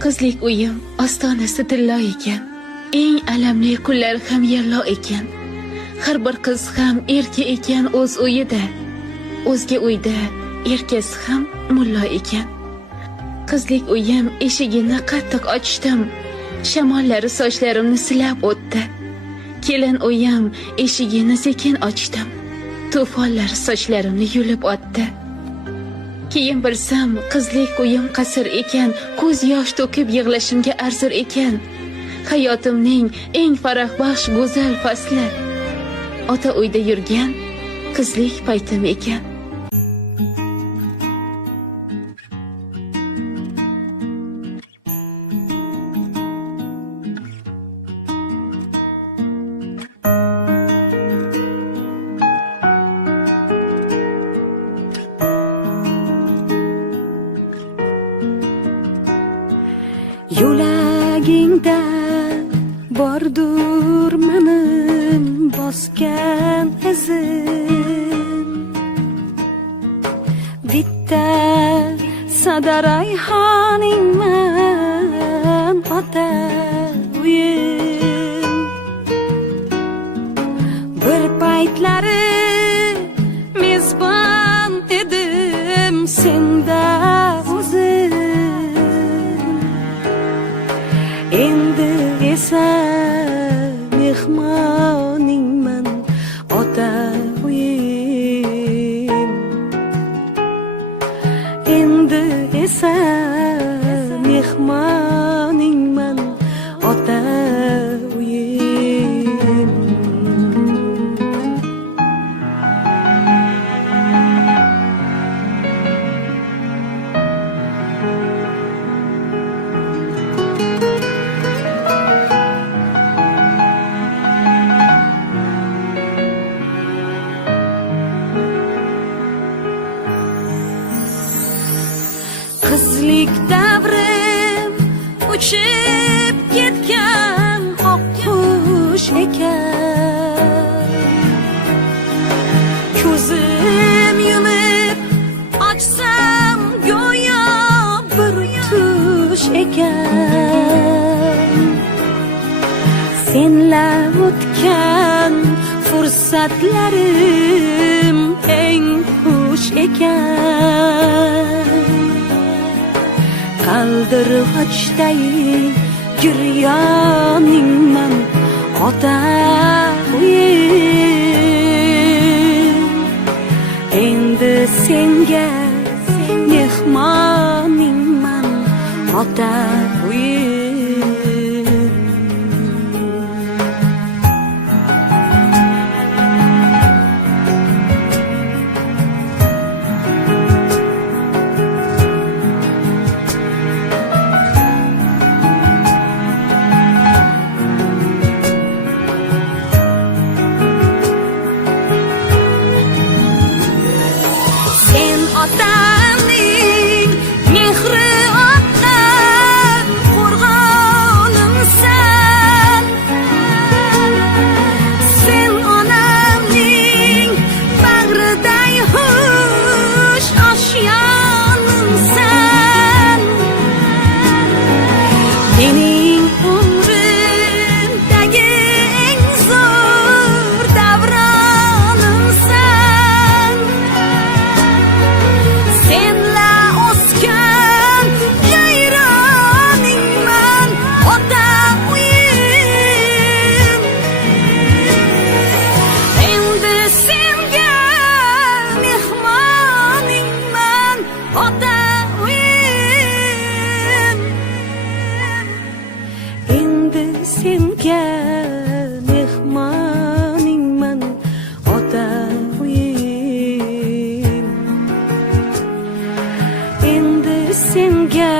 Qizlik uyim ostonasi tillo ekan. Eng alamli kunlar ham yallo ekan. Har bir qiz ham erka ekan o'z uyida. O'zga uyda erkasi ham mullo ekan. Qizlik uyim eshigini qattiq ochdim. Shamollari sochlarimni silab o'tdi. Kelin uyim eshigini sekin ochdim. To'fonlar sochlarimni yulib o'tdi. Keyin bilsam, qizlik uyim qasr ekan, ko'z yosh to'kib yig'lashimga arzir ekan. Hayotimning eng farahbaxsh go'zal fasli. Ota uyda yurgan qizlik paytim ekan. Yuragingda bordur mening bosgan izim. Bitta sada rayhoningman ota uyim. Bir paytlari mezbon edim senda o'zim. Endi esa mehmoningman ota uyim. Endi esa mehmoningman ota uyim. Qizlik davrim uchib ketgan oq qush ekan. Ko'zim yumib ochsam go'yo bir tush ekan. Senlar o'tgan fursatlarim eng xush ekan. Qaldirg'ochday giryoningman ota uyim. Endi senga mehmoningman ota uyim. Otamning mehri otdan qo'rg'onimsan. Sen onamning bag'riday xush oshiyonimsan. Mening umrimdagi eng zo'r davronimsan. Senlar o'sgan jayroningman ota uyim. Endi senga mehmoningman ota uyim. Endi senga mehmoningman ota uyim. Endi senga